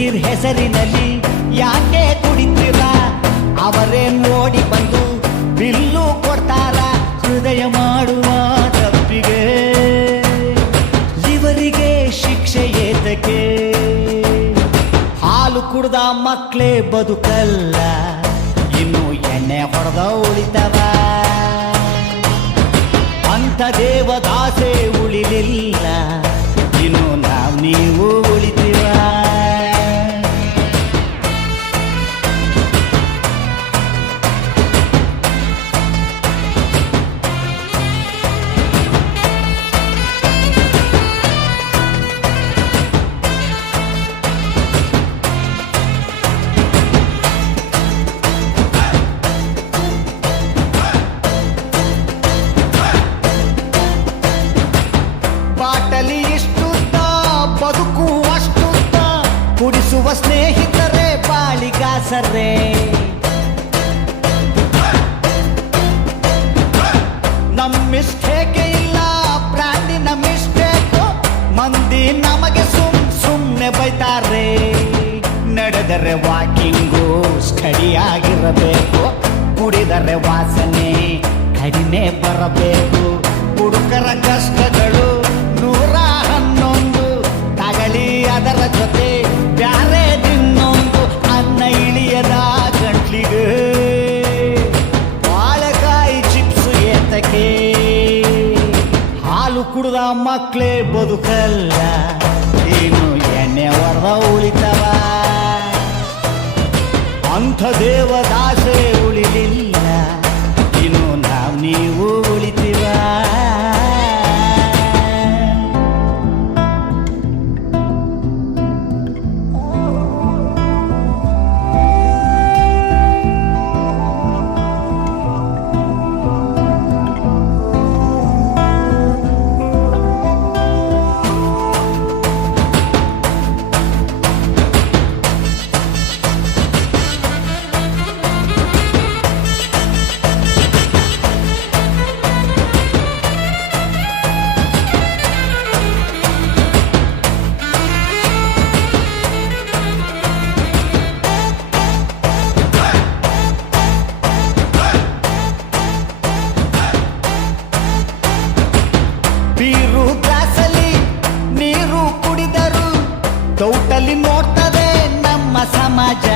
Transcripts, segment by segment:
ಹುಡುಗಿರ್ ಹೆಸರಿನಲ್ಲಿ ಯಾಕೆ ಕುಡಿತೀರ? ಅವರೇ ನೋಡಿ ಬಂದು ಬಿಲ್ಲು ಕೊಡ್ತಾರ ಹೃದಯ ಮಾಡುವ ತಪ್ಪಿಗೆ. ಇವರಿಗೆ ಶಿಕ್ಷೆ ಏತಕ್ಕೆ? ಹಾಲು ಕುಡ್ದ ಮಕ್ಕಳೇ ಬದುಕಲ್ಲ, ಇನ್ನು ಎಣ್ಣೆ ಹೊಡೆದ ಉಳಿತವ. ಅಂತ ದೇವದಾಸೆ ಉಳಿಲಿಲ್ಲ, ಇನ್ನು ನೀವು ಉಳಿತೀವ. ಬಾಟಲಿ ಇಷ್ಟುದ್ದ ಬದುಕು ಅಷ್ಟುದ್ದ, ಕುಡಿಸುವ ಸ್ನೇಹಿತರೇ ಬಾಳಿಗಾಸರೇ. ನಮ್ ಮಿಸ್ಟೇಕೆ ಇಲ್ಲ, ಬ್ರ್ಯಾಂಡಿನ ಮಿಸ್ಟೇಕು. ಮಂದಿ ನಮಗೆ ಸುಮ್ನೆ ಬೈತಾರೆ. ನಡೆದರೆ ವಾಕಿಂಗು ಸ್ಟಡಿ ಆಗಿರಬೇಕು, ಕುಡಿದರೆ ವಾಸನೆ ಕಡಿಮೆ ಬರಬೇಕು. ಹುಡುಕರ ಕಷ್ಟಗಳು 111, ತಗಲಿ ಅದರ ಜೊತೆ ಬ್ಯಾರೆ ದಿನ್ನೊಂದು. ಅನ್ನ ಇಳಿಯದ ಗಂಟ್ಲಿಗೆ ಬಾಳೆಕಾಯಿ ಚಿಪ್ಸು ಏತಕ್ಕೆ? ಹಾಲು ಕುಡ್ದ ಮಕ್ಕಳೇ ಬದುಕಲ್ಲ, ಏನು ಎಣ್ಣೆ ಹೊಡೆದ ಉಳಿತವ. ಅಂಥ ದೇವದಾಸೆ ಉಳಿಲಿಲ್ಲ, ಇನ್ನು ನೀವು ಉಳಿತೀವ. ಬೀರು ಗ್ಲಾಸಲ್ಲಿ ನೀರು ಕುಡಿದರು ತೌಟಲ್ಲಿ ನೋಡ್ತದೆ ನಮ್ಮ ಸಮಾಜ.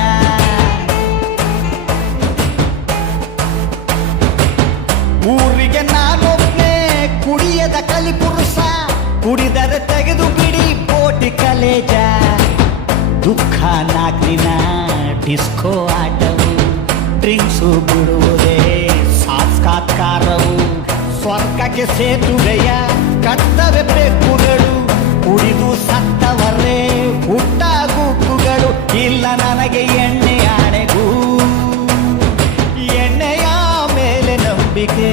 ಊರಿಗೆ ನಾನೊಬ್ಬನೇ ಕುಡಿಯದ ಕಲಿಪುರುಷ, ಕುಡಿದರೆ ತೆಗೆದು ಬಿಡಿ ಬೋಟಿ ಕಲೇಜ. ದುಃಖ 4 ದಿನ ಡಿಸ್ಕೋ ಆಟವು, ಡ್ರಿಂಕ್ಸು ಬಿಡುವುದೇ ಸಾಕ್ಷಾತ್ಕಾರವು. ಸ್ವರ್ಗಕ್ಕೆ ಸೇತುವೆಯ ಕರ್ತವ್ಯ ಬೆಕ್ಕುಗಳು, ಕುಡಿದು ಸತ್ತವರೇ ಹುಟ್ಟಾಗುಕ್ಕುಗಳು. ಇಲ್ಲ ನನಗೆ ಎಣ್ಣೆಯ ಆಣೆಗೂ, ಎಣ್ಣೆಯ ಮೇಲೆ ನಂಬಿಕೆ.